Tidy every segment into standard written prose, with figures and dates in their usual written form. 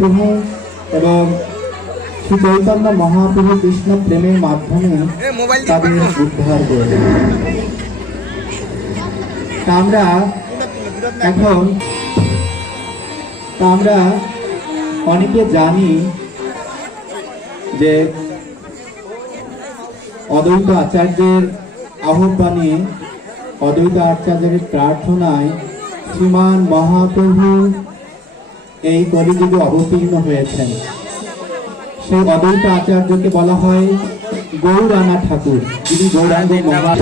প্রভু এবং শ্রী চৈতন্য মহাপ্রভু কৃষ্ণ প্রেমের মাধ্যমে তাদের উদ্ধার করে। আমরা অনেকে জানি যে অদ্বৈত আচার্যের আহ্বানে, অদ্বৈত আচার্যের প্রার্থনায় শ্রীমান মহাপ্রভু এই কলিযুগে অবতীর্ণ হয়েছেন। সেই অদ্বৈত আচার্যকে বলা হয় গৌরাঙ্গ ঠাকুর, যিনি গৌরাঙ্গ মহা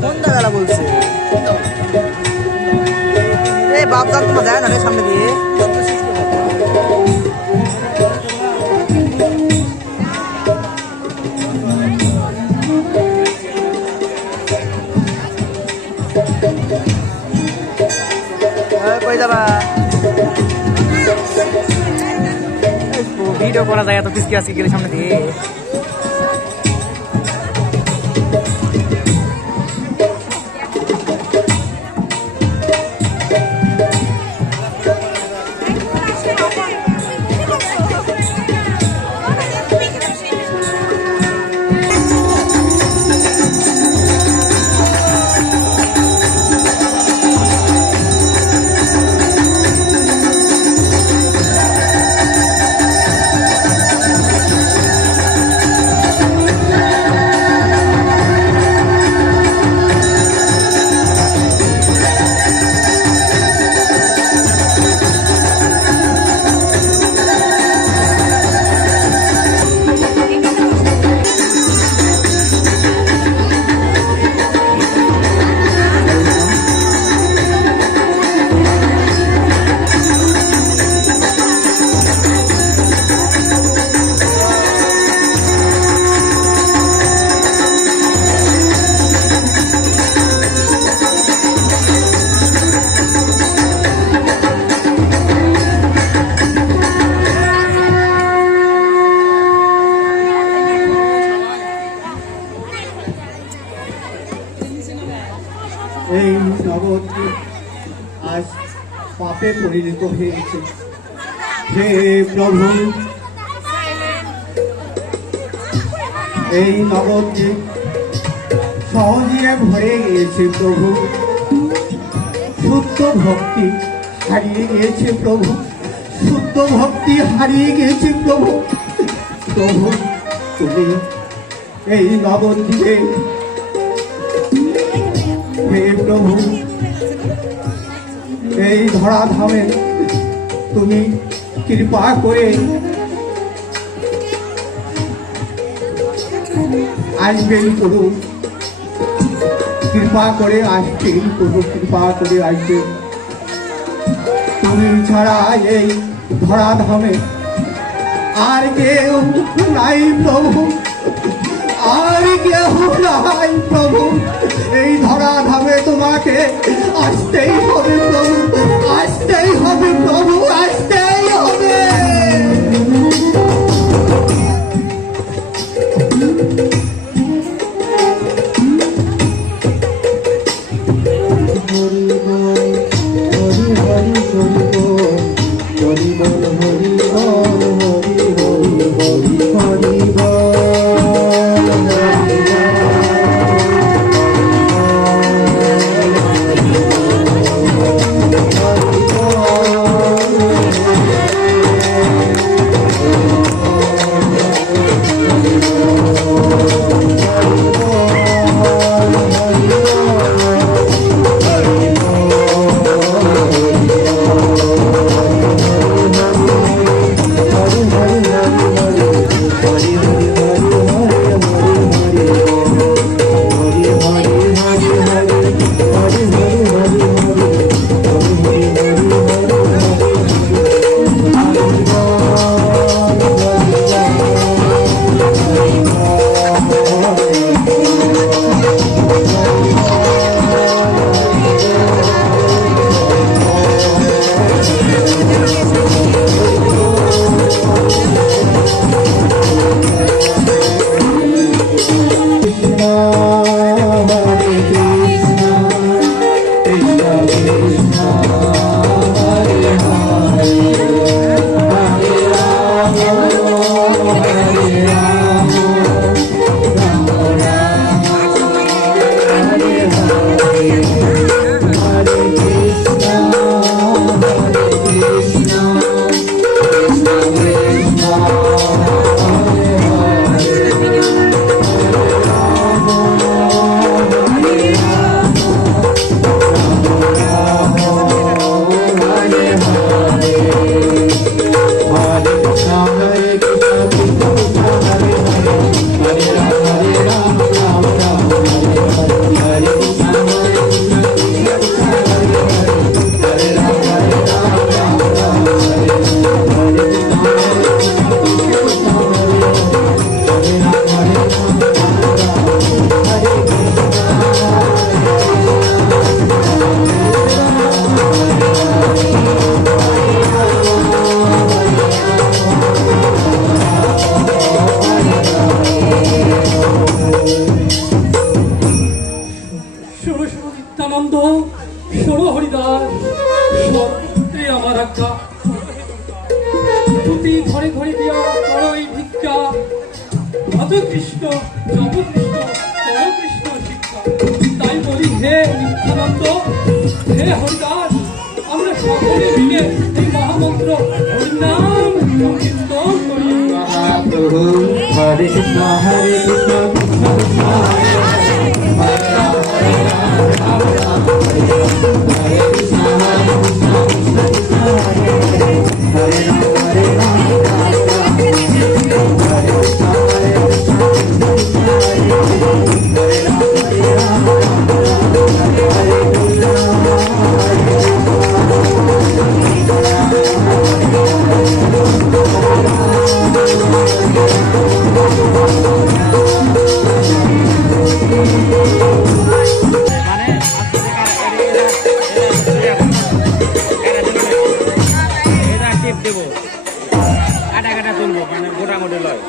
সন্ধ্যাবেলা বলছে বাপদান তোমার যায় না রে সামনে দিয়ে কই যাবা ভিডিও করা যায় এত পিসকি আসি গেলে সামনে দিয়ে সাপে পরিণত হয়েছে। হে প্রভু, এই নবদ্বীপ সহজে ভরে গিয়েছে প্রভু, শুদ্ধ ভক্তি হারিয়ে গিয়েছে প্রভু, শুদ্ধ ভক্তি হারিয়ে গিয়েছে প্রভু। প্রভু, তুমি এই নবদ্বীপে, হে প্রভু, এই ধরাধামে তুমি কৃপা করে আসবেন প্রভু, কৃপা করে আসবেন প্রভু, কৃপা করে আসবেন। তুমি ছাড়া এই ধরাধামে আর কেউ নাই প্রভু, আর কেউ নাই প্রভু। এই ধরাধামে তোমাকে আসতেই হবে প্রভু, আসতেই হবে প্রভু, আসতেই হবে। কৃষ্ণ জগৎকৃষ্ণ পরকৃষ্ণ শিক্ষা। তাই বলি হে নিত্যানন্দ, হে হরিদাস, আমরা সকলে মিলে এই মহামন্ত্র হরিনাম সংকীর্তন করি। প্রভু হরে কৃষ্ণ হরে কৃষ্ণ কৃষ্ণ কৃষ্ণ হরে হরে রাম হরে রাম রাম রাম হরে হরে কৃষ্ণ হরে কৃষ্ণ কৃষ্ণ কৃষ্ণ হরে হরে হরে রাম হরে রাম রাম রাম হরে কৃষ্ণ হরে কৃষ্ণ কৃষ্ণ কৃষ্ণ হরে হরে রাম হরে রাম রাম রাম হরে হরে কৃষ্ণ দেবো কাটা কাটা তুলবো মানে মোটামুটি লয়।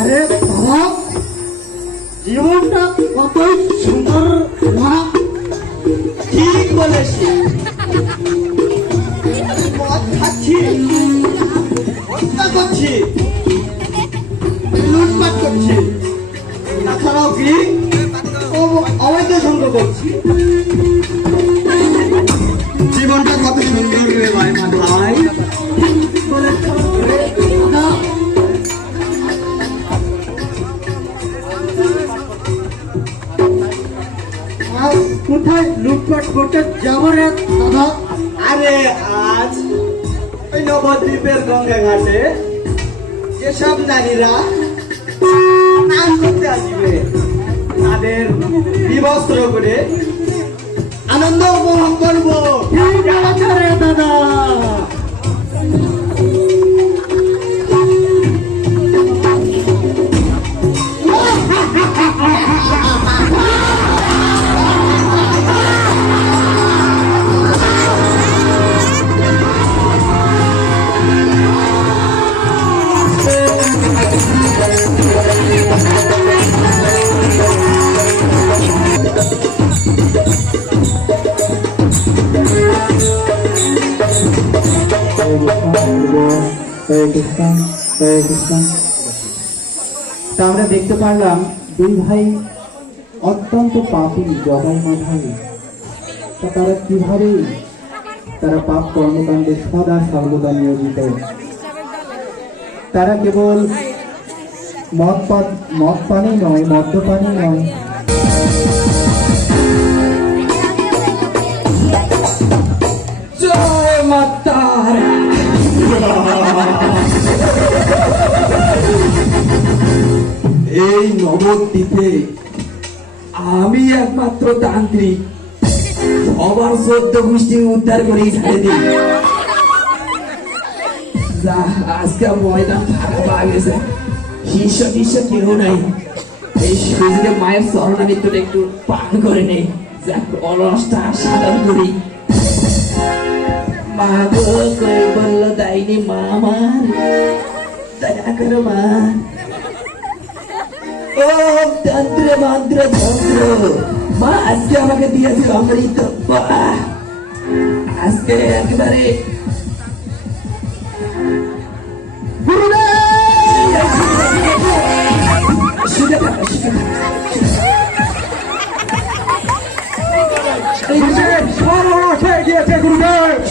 আরে বাবা, জীবনটা কতই সুন্দর না? ঠিক বলেছিস। মদ খাচ্ছি, হত্যা করছি, লুটপাট করছি, তাছাড়াও কি অবৈধ সঙ্গ করছি। জীবনটা কত সুন্দর রে ভাই, ভাই কোথায় লুটপাট করতে যাবো রে দাদা? আরে আজ ওই নবদ্বীপের গঙ্গা ঘাটে যেসব নারীরা স্নান করতে আসবে তাদের বিবস্ত্র করে আনন্দ উপভোগ করবো। ঠিক আছে রে দাদা। তা আমরা দেখতে পারলাম দুই ভাই অত্যন্ত পাপী জগাই মাথায়। তা তারা কিভাবে তারা পাপ কর্মকাণ্ডে সদা সর্বদা নিয়োজিত। তারা কেবল মদ পানি নয়, মদ্যপানি নয়, জয় মাতা। এই নবদ্বীপে আমি একমাত্র তান্ত্রিক, সবার 14 গোষ্ঠী উদ্ধার করেই ছাড়ে দিই। যা আজকে ময়দান ফাঁকা পাওয়া গেছে, শিষ্য টিষ্য কেউ নাই। এই সুযোগে মায়ের চরণামৃত্যুটা একটু পান করে নেই, যাক অলসটা সাধন করি। মা গো কই বললো দাইনি মা, আমার দয়া করো মা। ও তন্ত্র মন্ত্র তন্ত্র মা আজকে আমাকে দিয়েছে অমৃত। আজকে একেবারে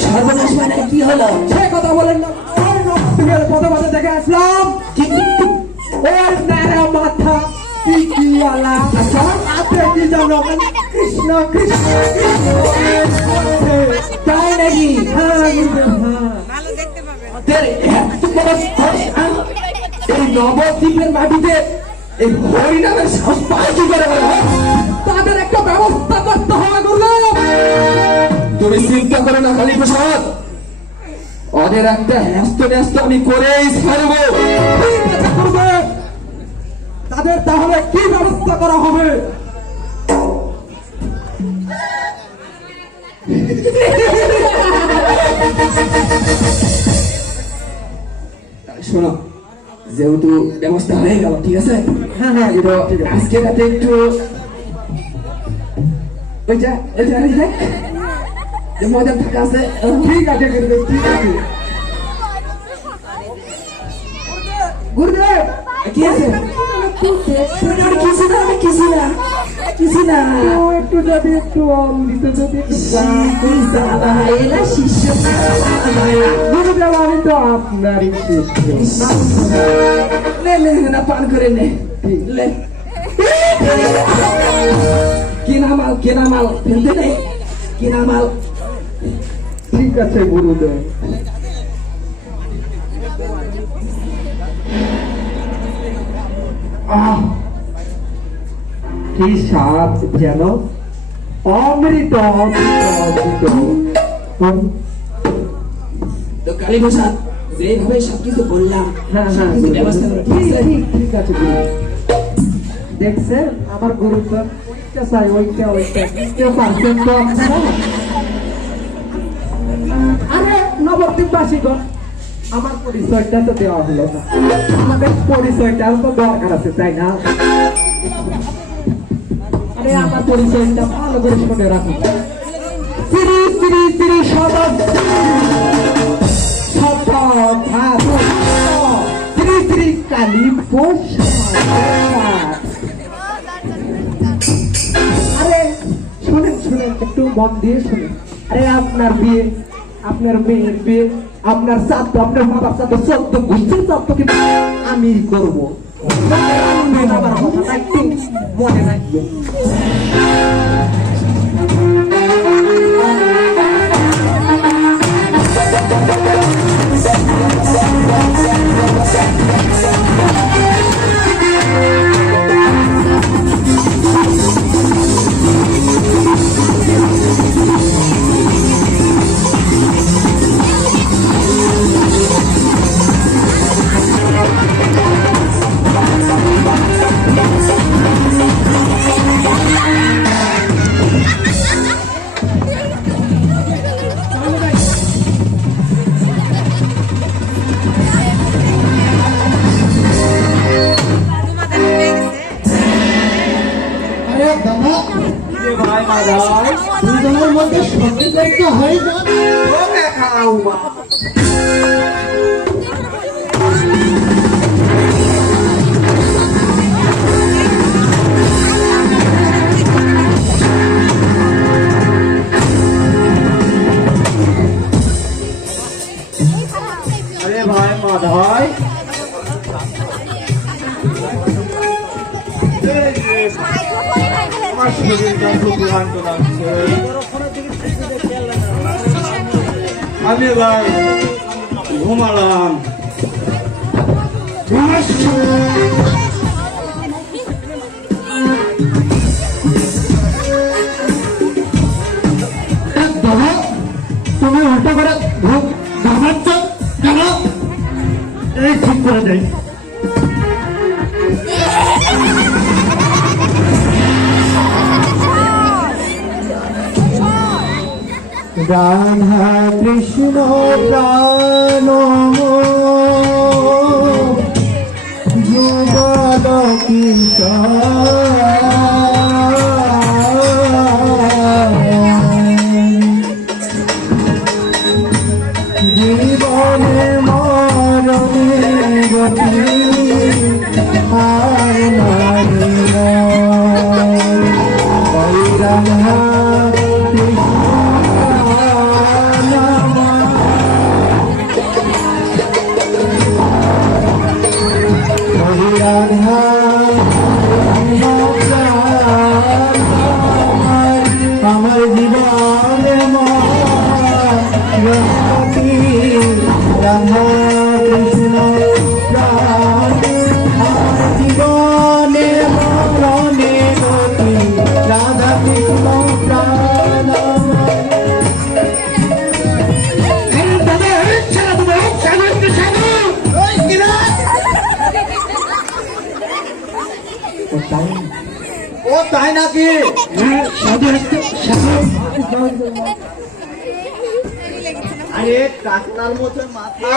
সর্বনাশ মানে কি হলো? সে কথা বলেন না। পদে পদে দেখে আসলাম ওর ন্যাড়া মাথা পিকিওয়ালা হাতে কি জানো কৃষ্ণ কৃষ্ণ তাই নাকি? হ্যাঁ গুরুদেব, হ্যাঁ। এই নবদ্বীপের মাটিতে এই হরিনামের সাহস পায় কি করে? তাদের একটা ব্যবস্থা করতে হবে গুরুদেব। তুমি চিন্তা করো না কালী প্রসাদ, ওদের একটা হ্যাস্ত ন্যাস্ত আমি করেই ছাড়বো। ঠিক আছে গুরুদেব, তাদের তাহলে কি ব্যবস্থা করা হবে? শোনো, যেহেতু ব্যবস্থা হয়ে গেল, ঠিক আছে? হ্যাঁ হ্যাঁ তো আজকে রাতে একটু ওইটা দেখ যে ময়দান ফাঁকা আছে। ঠিক আছে গুরুদেব, ঠিক আছে। গুরুদেব কি আছে? কিছু না। একটু যদি একটু অমৃত যদি শিষ্য গুরুদেব, আমি তো আপনারই শিষ্য। না পান করে নে। লে। কেনামাল ফেলতে নেই, কেনামাল। ঠিক আছে গুরুদেব। আহ, কি স্বাদ যেন, অমৃত অমৃত অমৃত। তো কালী প্রসাদ যেভাবে সবকিছু বললাম, হ্যাঁ হ্যাঁ সবকিছু ব্যবস্থা করো, ঠিক আছে? ঠিক আছে গুরু। দেখছেন আমার গুরু তো ওইটা চাই, ওইটা কেউ পারছেন তো আপনারা? আরে নবদ্বীপবাসীগণ, আমার পরিচয়টা তো দেওয়া হলো না, আমাদের পরিচয়টা তো দরকার আছে তাই না? আরে আমার পরিচয়টা ভালো করে শুনে রাখুন। শ্রী শ্রী শ্রী শ্রী শ্রী কালী প্রসাদ। আরে শুনেন শুনেন, একটু মন দিয়ে শুনেন। আরে আপনার বিয়ে, আপনার মেয়ের বিয়ে, আপনার শ্রাদ্ধ, আপনার বাবার শ্রাদ্ধ, শ্রাদ্ধ গোষ্ঠীর শ্রাদ্ধ কিন্তু আমি করবো। আমার কথাটা একটু মনে রাখবেন। আরে দাদা, যে ভাই মাদাই দুজনের মধ্যে সঙ্গীত একটা হয়ে যাবে। ওকে খাও মা। আরে ভাই মাদাই, আমার শরীরটা খুব ক্লান্ত লাগছে, আমি এবার ঘুমালাম। দাদা, তুমি উল্টো করে ঘুমাচ্ছ কেন? এই ঠিক করে দেয়। রাধা কৃষ্ণ প্রাণ যুগল জীবনে মরণে গতি আর নারী রাধা আমার জীবনে মতি রাধা কৃষ্ণ প্রাণ, আমার জীবনে মরণে গতি রাধা কৃষ্ণ প্রাণ। ও তাই নাকি? আরে কাকলার মতো মাথা,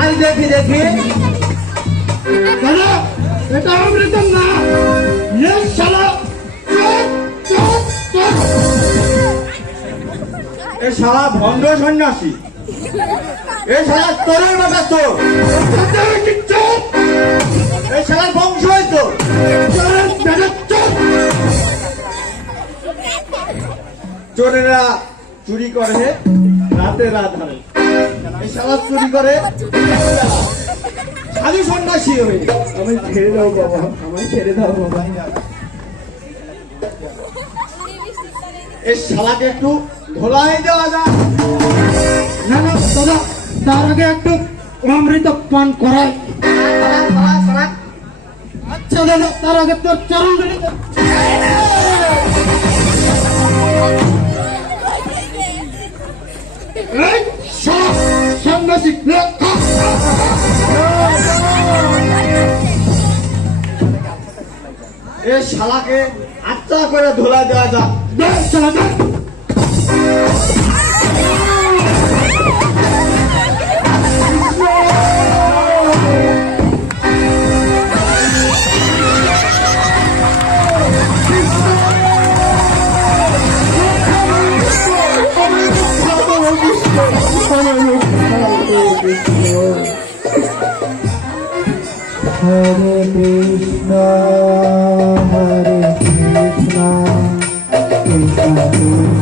আমি দেখি দেখি এটা অমৃতম না, এ শালা ভণ্ড সন্ন্যাসী, এ শালা তোরের বাবা তো, এ শালার বংশ হয়তো চোরেরা চুরি করে রাতের আধারে, এই শালা চুরি করে সাধু সন্ন্যাসী হয়ে। আমি ছেড়ে দাও বাবা, আমায় ছেড়ে দাও বাবা। এই শালাকে একটু ধোলাই দেওয়া যায়। না না দাদা, তার আগে একটু অমৃত পান করাই। আচ্ছা দাদা, তার আগে তোর চরণ ধরে দে। এই, শালা, সন্ন্যাসী, লে, এ শালাকে আচ্ছা করে ধোলা দেওয়া যাক। দে, শালা, দে। হরে কৃষ্ণ হরে কৃষ্ণ কৃষ্ণ কৃষ্ণ হরে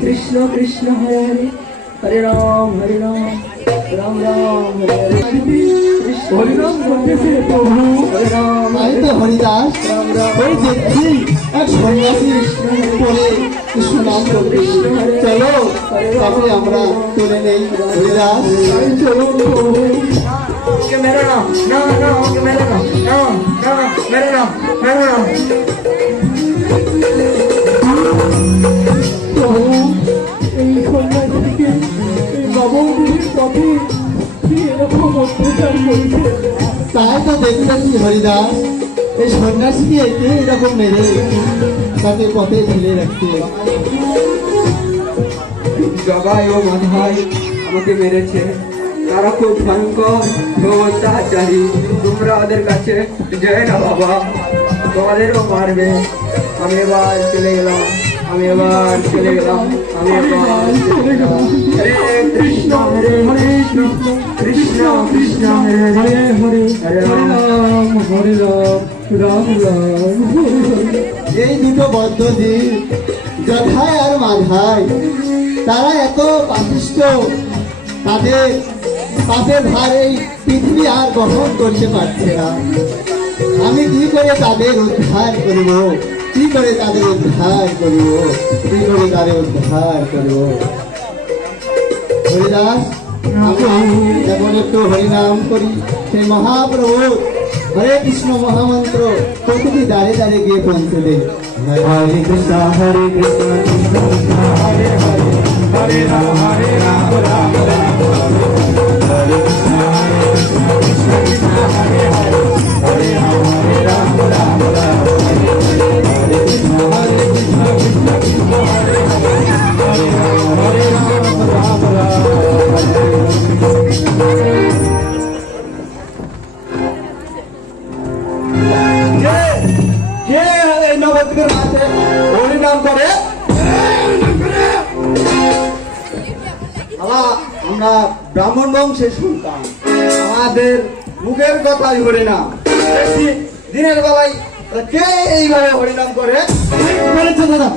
কৃষ্ণ কৃষ্ণ হরে হরে, হরে রাম রাম রাম হরে হরে। হরে রাম করতেছে প্রভু, হরে রাম তাই তো হরিদাস, ওই দেখছি এক সন্ন্যাসী পরে কৃষ্ণ নাম করবে। চলো তাকে আমরা তুলে নেই হরিদাস। চলো প্রভু। ওকে মেরো না, না না, ওকে মেরো না, না না, মেরো না, মেরো না। প্রভু, এই সন্ন্যাসীকে এই নবমীর পথে এরকম অত্যাচার করেছে। তাই তো দেখতেছি হরিদাস, এই সন্ন্যাসীকে কে এরকম মেরে তাকে পথে ফেলে রাখছে। জগাই ও মাধাই আমাকে মেরেছে, তারা খুব ভয়ঙ্কর ও অত্যাচারী। তোমরা ওদের কাছে যেও না বাবা, তোমাদেরও মারবে। আমি এবার চলে গেলাম, আমি এবার চলে গেলাম, আমি এবার চলে গেলাম। হরে কৃষ্ণ হরে হরে কৃষ্ণ কৃষ্ণ কৃষ্ণ হরে হরে হরে, হরে রাম হরে রাম, রাম রাম হরে হরে। এই দুটো বদ্ধজীব জঠাই আর মাধাই, তারা এত পাপিষ্ঠ, তাদের পাপের ভার এই পৃথিবী আর বহন করতে পারছে না। আমি কি করে তাদের উদ্ধার করব, কি করে তাদের উদ্ধার করব, কি করে তাদের উদ্ধার করব। হরিদাস, আমি যেমন একটু হরিনাম করি, সেই মহাপ্রভু হরে কৃষ্ণ মহামন্ত্র প্রতিটি দাঁড়ে দাঁড়ে গিয়ে পৌঁছে দেয়। হরে কৃষ্ণ কৃষ্ণ কৃষ্ণ হরে হরে, হরে রাম রাম রাম রাম হরে কৃষ্ণ কৃষ্ণ কৃষ্ণ হরে হরে, হরে রাম রাম রাম হরে হরে কৃষ্ণ কৃষ্ণ কৃষ্ণ হরে হরে, হরে রাম রাম কে এই নবদ্বীপের মাঠে হরিনাম করে? আমরা ব্রাহ্মণ বংশের সন্তান, আমাদের মুখের কথাই হরিনাম। দেখছি দিনের বেলায় কে এইভাবে হরিনাম করে? বলেছে দাদা।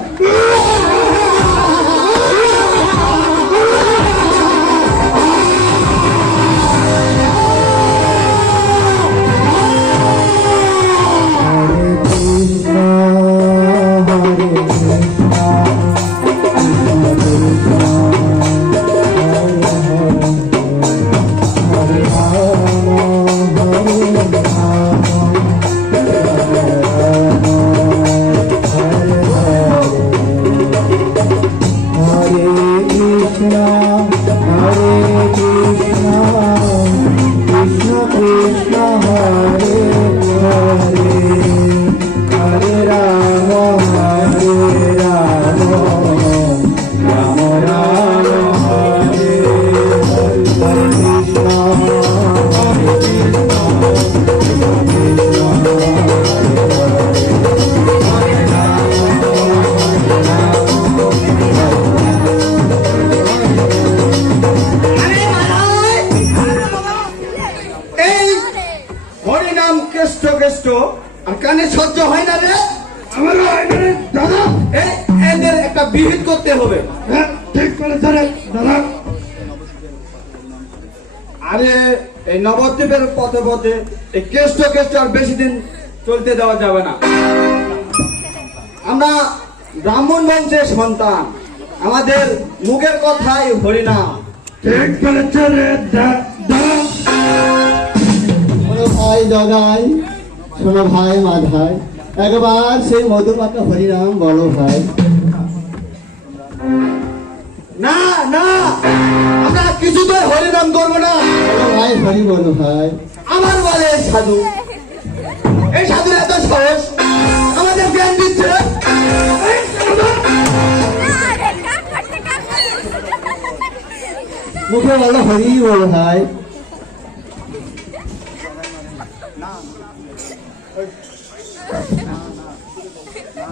কৃষ্ণ হরে কৃষ্ণ কৃষ্ণ কৃষ্ণ হরে হরে হরে রাম রাম রাম হরে হরে কৃষ্ণ হরে এই হরিনাম কেষ্ট কেষ্ট আর কানে সহ্য হয় না রে আমারও এখানে দাদা এদের একটা বিহিত করতে হবে। হ্যাঁ, ঠিক বলেছে রে দাদা। আরে এই নবদ্বীপের পথে পথে এই কেষ্ট কেষ্ট আর বেশি দিন চলতে দেওয়া যাবে না। আমরা ব্রাহ্মণ বংশের সন্তান, আমাদের মুখের কথাই হরিনাম। ঠিক বলেছে রে দাদা। শোনো ভাই জগাই, শোনো ভাই মাধাই, একবার সেই মধুমাখা হরিনাম বলো ভাই। না না, আমরা কিছুতেই হরিনাম করবো না। ভাই হরি বলো ভাই। আমার বলে এই সাধু, এই সাধু এত সহজ আমাদের জ্ঞান দিচ্ছে। মুখে বলো হরি বলো ভাই।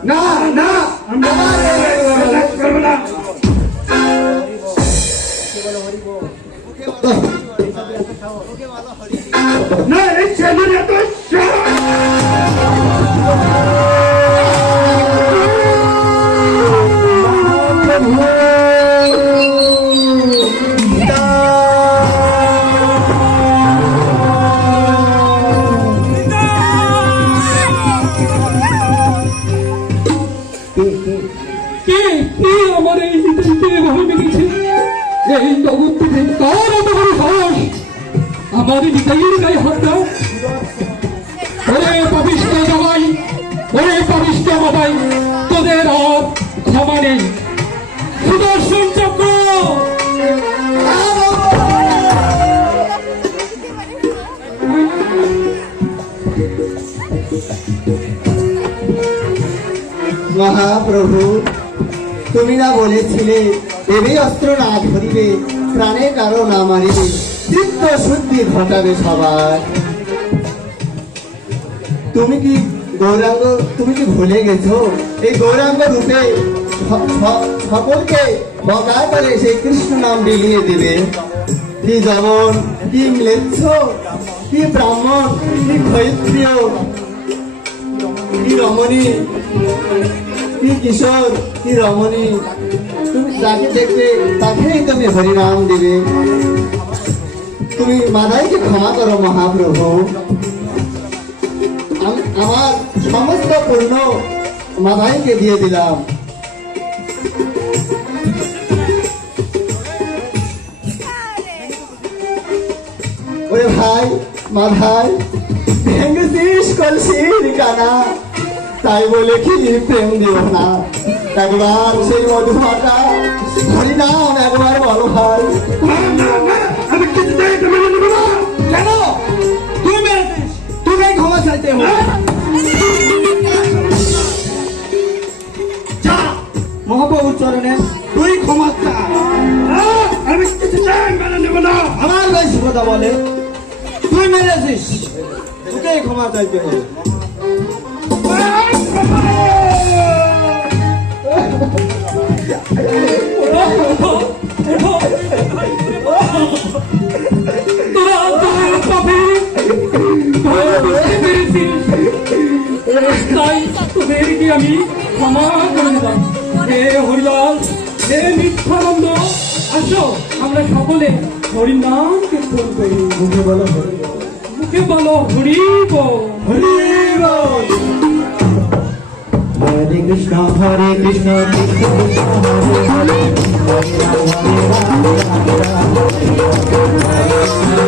না না, আমরা করবো না। না, এই ছেলের এত আমার এই হৃদয়কে এভাবে মেরেছে, এই জগৎটিতে কার এত বড় সাহস আমার হৃদয়ের গায়ে হাত দাও? ওরে পাপিষ্ঠ জামাই, ওরে পাপিষ্ঠ বাবাই, তোদের আর ক্ষমা নেই। সুদর্শন চক্র, মহাপ্রভু, তুমি না বলেছিলে দেবী অস্ত্র না ধরিবে, প্রাণে কারো না মারিবে, চিত্ত শুদ্ধি ঘটাবে সবার। তুমি কি গৌরাঙ্গ, তুমি কি ভুলে গেছো এই গৌরাঙ্গ রূপে সকলকে বকা করে সেই কৃষ্ণ নাম বিলিয়ে দেবে? কি জবন, কি ম্লেচ্ছ, কি ব্রাহ্মণ, কি ক্ষত্রিয়, কি রমণী, কি কিশোর, কি রমণী, তুমি যাকে দেখবে তাকেই তুমি হরিনাম দিবে। তুমি মাদাইকে ক্ষমা করো মহাপ্রভু। আমার সমস্ত পূর্ণ মাদাইকে দিয়ে দিলাম। ওরে ভাই মাধাই, ভেঙেছিস কলসির কানা, তাই বলে কি প্রেম দিও না। একবার সেই মধুমাটা হরিনাম একবার বলো ভাই। আমি কিছুতেই মেনে নেবো না। কেন তুই মেরেছিস? তুই ক্ষমা চাইতে হবে। যা মহাপ্রভুর চরণে তুই ক্ষমা চা। আমি কিছুতেই মেনে নেবো না। আমার বেশি কথা বলে, তুই মেরেছিস, তোকে ক্ষমা চাইতে হবে। আমি ক্ষমা করে দিলাম। হে হরিলাল, হে নিত্যানন্দ, আসো আমরা সকলে হরির নাম কীর্তন করি। মুখে বলো হরি, মুখে বলো হরি বল, হরি বল। হরে কৃষ্ণ হরে কৃষ্ণ কৃষ্ণ কৃষ্ণ হরে হরে, হরে রাম হরে রাম রাম রাম হরে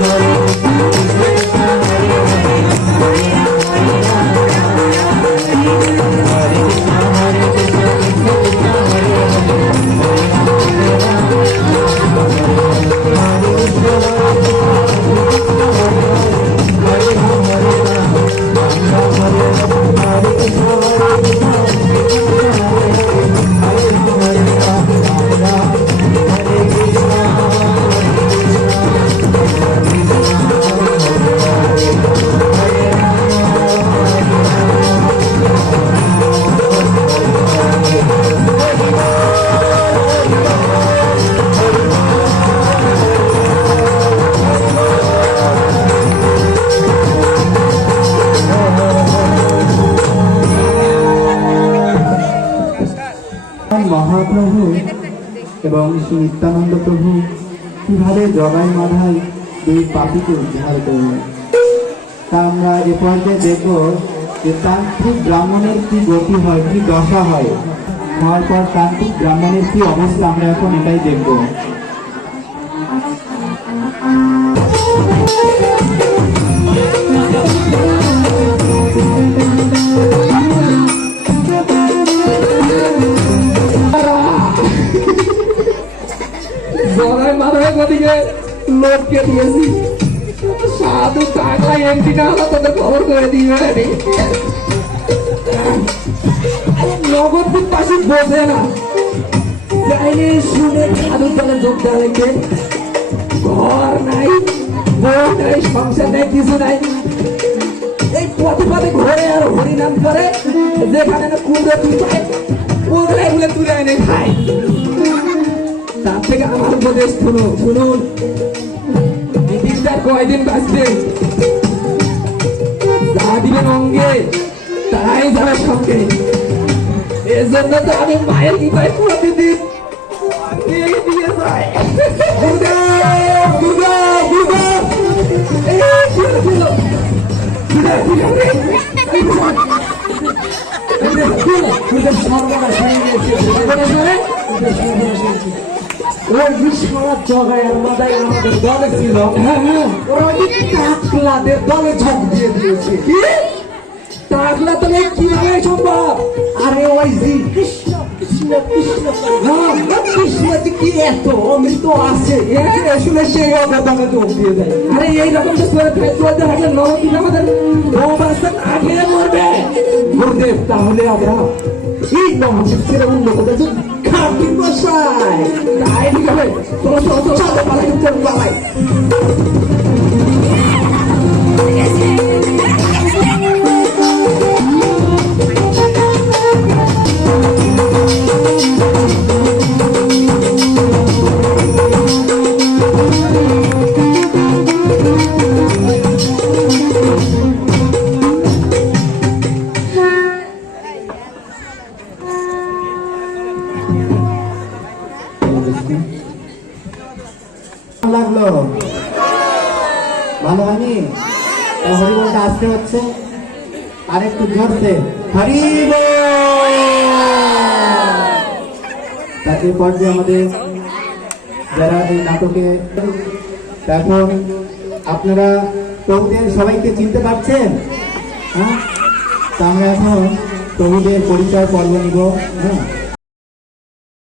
হরে, হরে কৃষ্ণ হরে কৃষ্ণ কৃষ্ণ কৃষ্ণ হরে হরে, হরে রাম হরে রাম রাম নিত্যানন্দ প্রভু কিভাবে জগাই মাধাই দুই পাপীকে উদ্ধার করলেন। তা আমরা এ পর্যায়ে দেখব যে তান্ত্রিক ব্রাহ্মণের কি গতি হয়, কি দশা হয়, হওয়ার পর তান্ত্রিক ব্রাহ্মণের কি অবস্থা, আমরা এখন এটাই দেখব। জগাই মাথায় ওদিকে লোককে দিয়েছি, সাধু টাকায় একদিন আলাদা তোদের খবর করে দিবে। নগরপুর পাশে বোঝে না, চাইলে শুনে সাধুর দলে যোগ দেওয়া, ঘর নাই, বউ নাই, সংসার নেই, কিছু নাই। এই পথে পথে ঘরে আর হরিনাম করে, যেখানে না কুমড়ো তুলে ওগুলাই বলে তুলে এনে খায়। তার থেকে আমার উপদেশ শুনুন, এই দিনটা কয়দিন বাঁচবে, যা দিবেন অঙ্গে তাই যাবে সঙ্গে। এজন্য তো আমি মায়ের কৃপায় প্রতিদিন এই দিয়ে যাই। দুর্গা দুর্গা দুর্গা, এই ছিল ছিল ওই বিশ্বনাথ জগাইয়ের মাথায় আমাদের দলে ছিল, ওরা ওই টাকলাদের দলে যোগ দিয়ে দিয়েছে। টাকলা তবে কিভাবে সম্ভব? আরে ওই জি কৃষ্ণ কৃষ্ণ কৃষ্ণ, কৃষ্ণ যে কি এত অমৃত আছে, আসলে সেই অবদানে যোগ দিয়ে দেয়। আরে এইরকম তো চলতে থাকলে নবদ্বীপ আমাদের অবস্থা না খেয়ে মরবে। গুরুদেব, তাহলে আমরা এই নবদ্বীপ ছেড়ে অন্য কোথাও যাই? খাটি বসাই, তাই ঠিক হবে, চলো চলো চলো চলো পালাই চলো পালাই। লাগলো ভালো হয়নি? হরিবলটা আসতে হচ্ছে, আর একটু জোরছে হরিবল। তার পর্যায়ে আমাদের যারা এই নাটকে, এখন আপনারা প্রভুদের সবাইকে চিনতে পারছেন? হ্যাঁ, তা আমরা এখন প্রভুদের পরিচয় পর্ব নিব। হ্যাঁ,